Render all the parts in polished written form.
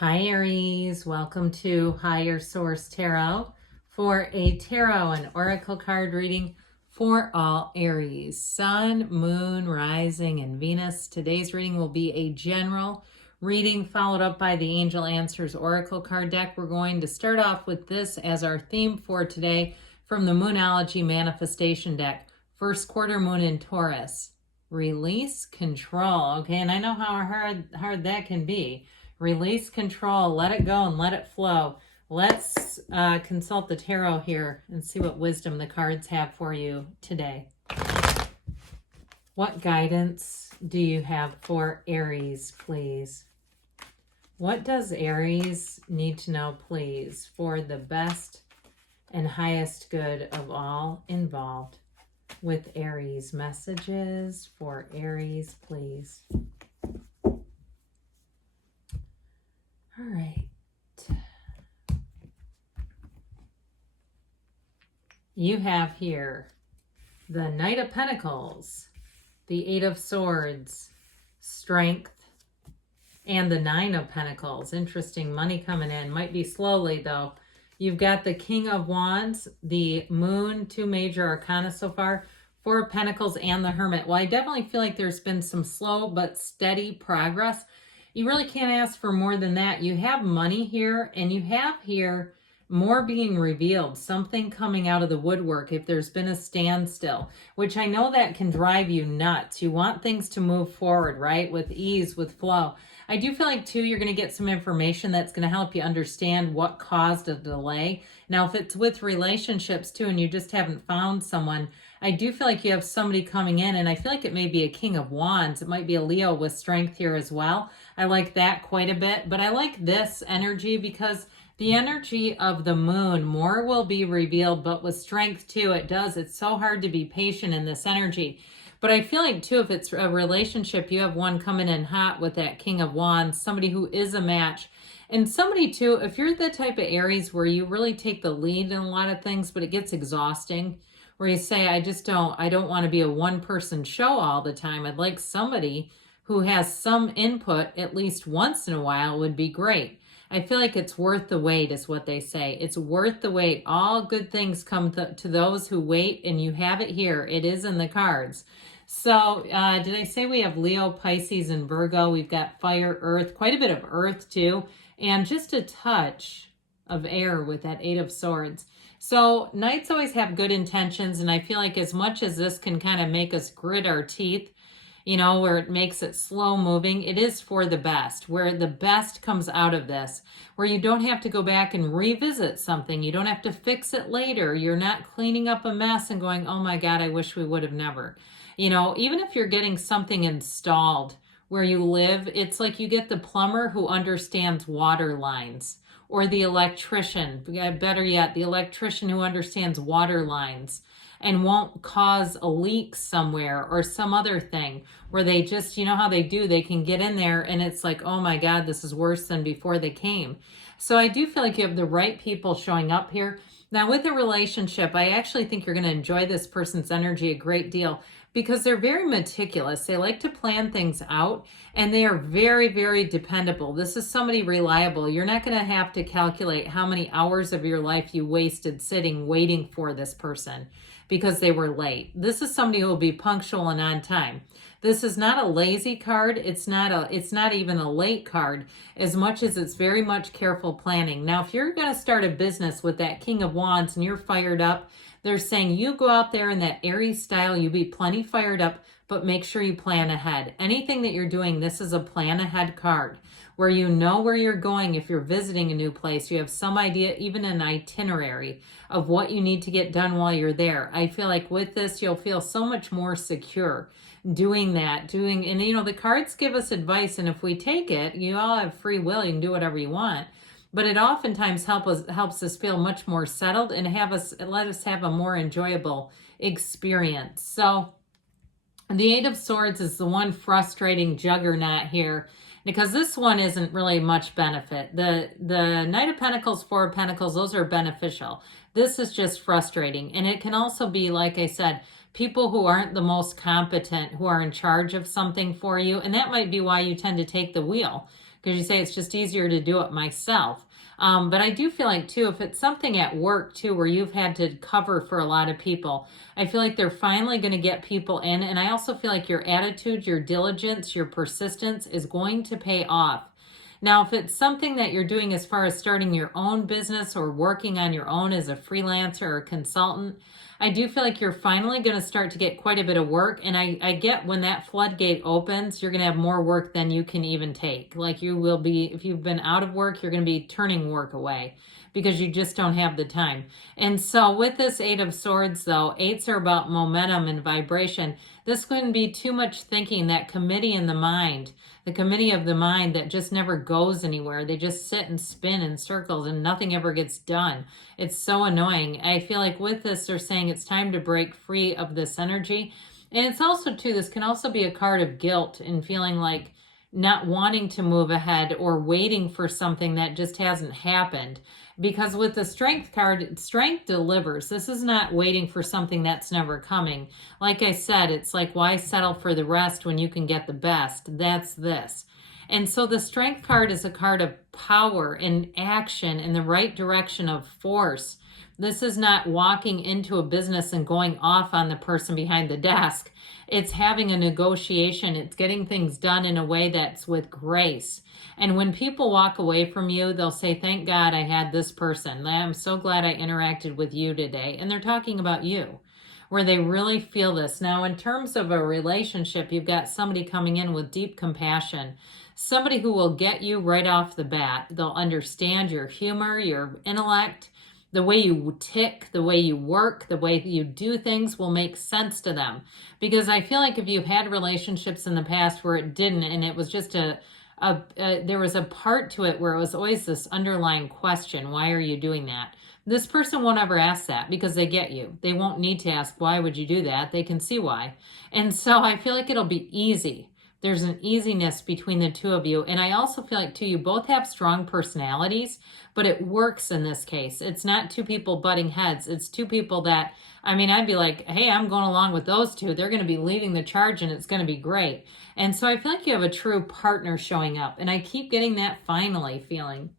Hi Aries, welcome to Higher Source Tarot for a tarot and oracle card reading for all Aries, Sun, Moon, Rising, and Venus. Today's reading will be a general reading followed up by the Angel Answers Oracle card deck. We're going to start off with this as our theme for today from the Moonology Manifestation deck. First quarter moon in Taurus. Release control. Okay, and I know how hard that can be. Release control, let it go and let it flow. Let's consult the tarot here and see what wisdom the cards have for you today. What guidance do you have for Aries, please? What does Aries need to know, please, for the best and highest good of all involved? With Aries, messages for Aries, please. All right. You have here the Knight of Pentacles, the Eight of Swords, Strength, and the Nine of Pentacles. Interesting, money coming in. Might be slowly, though. You've got the King of Wands, the Moon, two major arcana so far, Four of Pentacles, and the Hermit. Well, I definitely feel like there's been some slow but steady progress. You really can't ask for more than that. You have money here, and you have here more being revealed, something coming out of the woodwork if there's been a standstill, which I know that can drive you nuts. You want things to move forward, right? With ease, with flow. I do feel like, too, you're going to get some information that's going to help you understand what caused a delay. Now, if it's with relationships, too, and you just haven't found someone, I do feel like you have somebody coming in, and I feel like it may be a King of Wands. It might be a Leo with strength here as well. I like that quite a bit, but I like this energy because the energy of the moon, more will be revealed, but with strength too, it's so hard to be patient in this energy. But I feel like too, if it's a relationship, you have one coming in hot with that King of Wands, somebody who is a match. And somebody too, if you're the type of Aries where you really take the lead in a lot of things, but it gets exhausting, where you say, I don't want to be a one-person show all the time. I'd like somebody who has some input at least once in a while would be great. I feel like it's worth the wait is what they say. It's worth the wait. All good things come to those who wait, and you have it here. It is in the cards. So did I say we have Leo, Pisces, and Virgo? We've got fire, earth, quite a bit of earth too, and just a touch of air with that Eight of Swords. So Knights always have good intentions, and I feel like as much as this can kind of make us grit our teeth, you know, where it makes it slow moving, it is for the best, where the best comes out of this, where you don't have to go back and revisit something. You don't have to fix it later. You're not cleaning up a mess and going, oh my God, I wish we would have never. You know, even if you're getting something installed where you live, it's like you get the plumber who understands water lines, or the electrician, better yet, the electrician who understands water lines and won't cause a leak somewhere or some other thing where they just, you know how they do, they can get in there and it's like, oh my God, this is worse than before they came. So I do feel like you have the right people showing up here. Now with a relationship, I actually think you're going to enjoy this person's energy a great deal because they're very meticulous. They like to plan things out, and they are very, very dependable. This is somebody reliable. You're not going to have to calculate how many hours of your life you wasted sitting waiting for this person because they were late. This is somebody who will be punctual and on time. This is not a lazy card. It's not even a late card as much as it's very much careful planning. Now, if you're going to start a business with that King of Wands and you're fired up, they're saying you go out there in that Aries style, you be plenty fired up, but make sure you plan ahead. Anything that you're doing, this is a plan ahead card where you know where you're going. If you're visiting a new place, you have some idea, even an itinerary of what you need to get done while you're there. I feel like with this, you'll feel so much more secure doing that, and you know, the cards give us advice, and if we take it, you all have free will, you can do whatever you want. But it oftentimes helps us feel much more settled and let us have a more enjoyable experience. So the Eight of Swords is the one frustrating juggernaut here because this one isn't really much benefit. The Knight of Pentacles, Four of Pentacles, those are beneficial. This is just frustrating. And it can also be, like I said, people who aren't the most competent, who are in charge of something for you. And that might be why you tend to take the wheel. because you say it's just easier to do it myself. But I do feel like too, if it's something at work too, where you've had to cover for a lot of people, I feel like they're finally going to get people in. And I also feel like your attitude, your diligence, your persistence is going to pay off. Now, if it's something that you're doing as far as starting your own business or working on your own as a freelancer or a consultant, I do feel like you're finally going to start to get quite a bit of work. And I get when that floodgate opens, you're going to have more work than you can even take. Like you will be, if you've been out of work, you're going to be turning work away because you just don't have the time. And so with this Eight of Swords, though, eights are about momentum and vibration. This couldn't be too much thinking, that committee in the mind, the committee of the mind that just never goes anywhere. They just sit and spin in circles and nothing ever gets done. It's so annoying. I feel like with this, they're saying it's time to break free of this energy. And it's also, too, this can also be a card of guilt and feeling like not wanting to move ahead or waiting for something that just hasn't happened. Because with the Strength card, strength delivers. This is not waiting for something that's never coming. Like I said, it's like, why settle for the rest when you can get the best? That's this. And so the Strength card is a card of power and action in the right direction of force. This is not walking into a business and going off on the person behind the desk. It's having a negotiation. It's getting things done in a way that's with grace. And when people walk away from you, they'll say, thank God I had this person. I'm so glad I interacted with you today. And they're talking about you, where they really feel this. Now, in terms of a relationship, you've got somebody coming in with deep compassion, somebody who will get you right off the bat. They'll understand your humor, your intellect, the way you tick, the way you work, the way you do things will make sense to them. Because I feel like if you've had relationships in the past where it didn't, and it was just there was a part to it where it was always this underlying question, why are you doing that? This person won't ever ask that because they get you. They won't need to ask, why would you do that? They can see why. And so I feel like it'll be easy. There's an easiness between the two of you. And I also feel like, too, you both have strong personalities, but it works in this case. It's not two people butting heads. It's two people that, I mean, I'd be like, hey, I'm going along with those two. They're going to be leading the charge and it's going to be great. And so I feel like you have a true partner showing up. And I keep getting that finally feeling.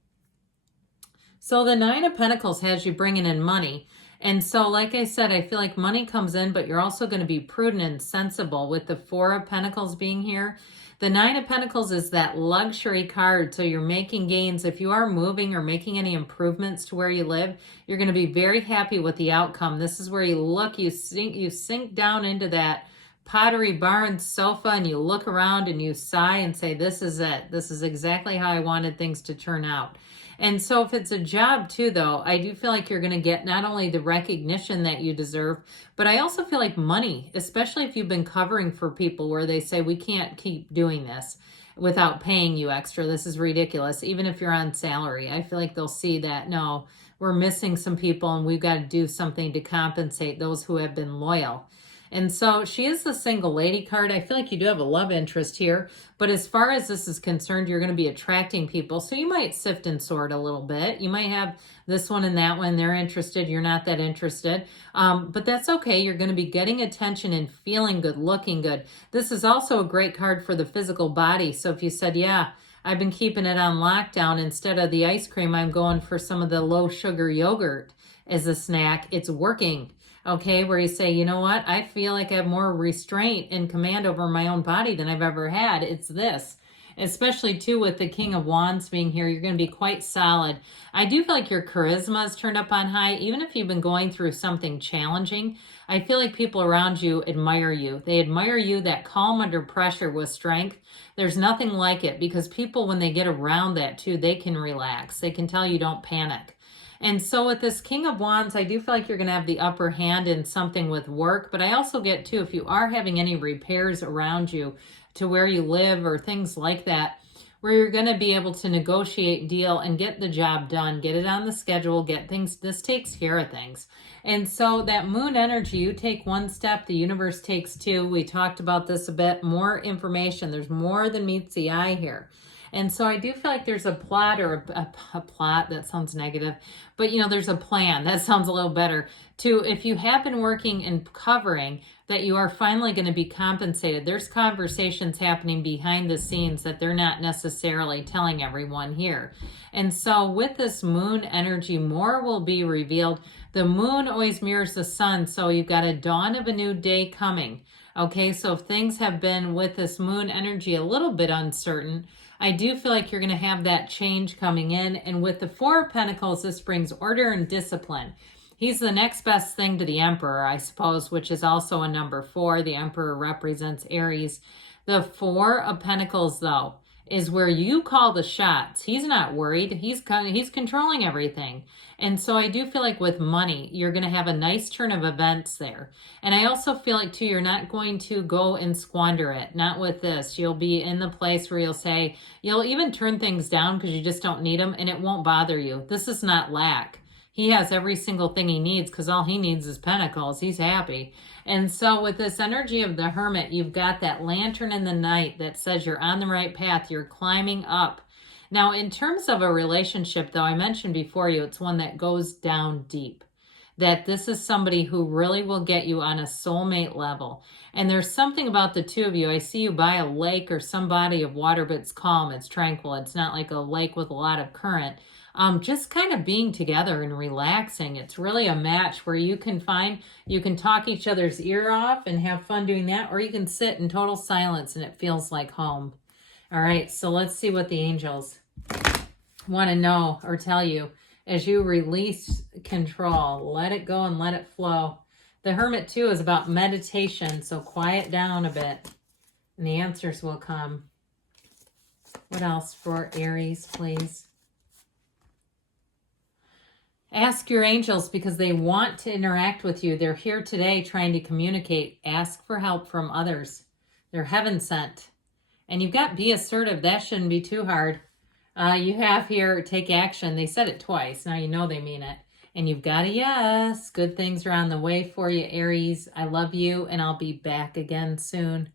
So the Nine of Pentacles has you bringing in money. And so, like I said, I feel like money comes in, but you're also going to be prudent and sensible with the Four of Pentacles being here. The Nine of Pentacles is that luxury card. So you're making gains. If you are moving or making any improvements to where you live, you're going to be very happy with the outcome. This is where you look, you sink down into that Pottery Barn sofa and you look around and you sigh and say, this is it. This is exactly how I wanted things to turn out. And so if it's a job too, though, I do feel like you're going to get not only the recognition that you deserve, but I also feel like money, especially if you've been covering for people where they say, we can't keep doing this without paying you extra. This is ridiculous. Even if you're on salary, I feel like they'll see that, no, we're missing some people and we've got to do something to compensate those who have been loyal. And so she is the single lady card. I feel like you do have a love interest here. But as far as this is concerned, you're going to be attracting people. So you might sift and sort a little bit. You might have this one and that one. They're interested. You're not that interested. But that's okay. You're going to be getting attention and feeling good, looking good. This is also a great card for the physical body. So if you said, yeah, I've been keeping it on lockdown. Instead of the ice cream, I'm going for some of the low sugar yogurt as a snack. It's working. Okay, where you say, you know what, I feel like I have more restraint and command over my own body than I've ever had. It's this. Especially, too, with the King of Wands being here, you're going to be quite solid. I do feel like your charisma is turned up on high. Even if you've been going through something challenging, I feel like people around you admire you. They admire you, that calm under pressure with strength. There's nothing like it because people, when they get around that, too, they can relax. They can tell you don't panic. And so with this King of Wands, I do feel like you're going to have the upper hand in something with work. But I also get, too, if you are having any repairs around you to where you live or things like that, where you're going to be able to negotiate, deal, and get the job done, get it on the schedule, get things, this takes care of things. And so that moon energy, you take one step, the universe takes two. We talked about this a bit. More information. There's more than meets the eye here. And so I do feel like there's a plot, or a plot, that sounds negative, but you know, there's a plan, that sounds a little better, to, if you have been working and covering, that you are finally going to be compensated. There's conversations happening behind the scenes that they're not necessarily telling everyone here. And so with this moon energy, more will be revealed. The moon always mirrors the sun, so you've got a dawn of a new day coming. Okay, so if things have been with this moon energy a little bit uncertain, I do feel like you're going to have that change coming in. And with the Four of Pentacles, this brings order and discipline. He's the next best thing to the Emperor, I suppose, which is also a number 4. The Emperor represents Aries. The Four of Pentacles, though, is where you call the shots. He's not worried. He's controlling everything. And so I do feel like with money, you're going to have a nice turn of events there. And I also feel like, too, you're not going to go and squander it. Not with this. You'll be in the place where you'll say, you'll even turn things down because you just don't need them, and it won't bother you. This is not lack. He has every single thing he needs, because all he needs is pentacles. He's happy. And so with this energy of the Hermit, you've got that lantern in the night that says you're on the right path. You're climbing up. Now, in terms of a relationship, though, I mentioned before you, it's one that goes down deep. That this is somebody who really will get you on a soulmate level. And there's something about the two of you. I see you by a lake or some body of water, but it's calm, it's tranquil. It's not like a lake with a lot of current. Just kind of being together and relaxing. It's really a match where you can talk each other's ear off and have fun doing that, or you can sit in total silence and it feels like home. All right, so let's see what the angels want to know or tell you as you release control. Let it go and let it flow. The Hermit, too, is about meditation, so quiet down a bit and the answers will come. What else for Aries, please? Ask your angels, because they want to interact with you. They're here today trying to communicate. Ask for help from others. They're heaven sent. And you've got be assertive. That shouldn't be too hard. You have here take action. They said it twice. Now you know they mean it. And you've got a yes. Good things are on the way for you, Aries. I love you, and I'll be back again soon.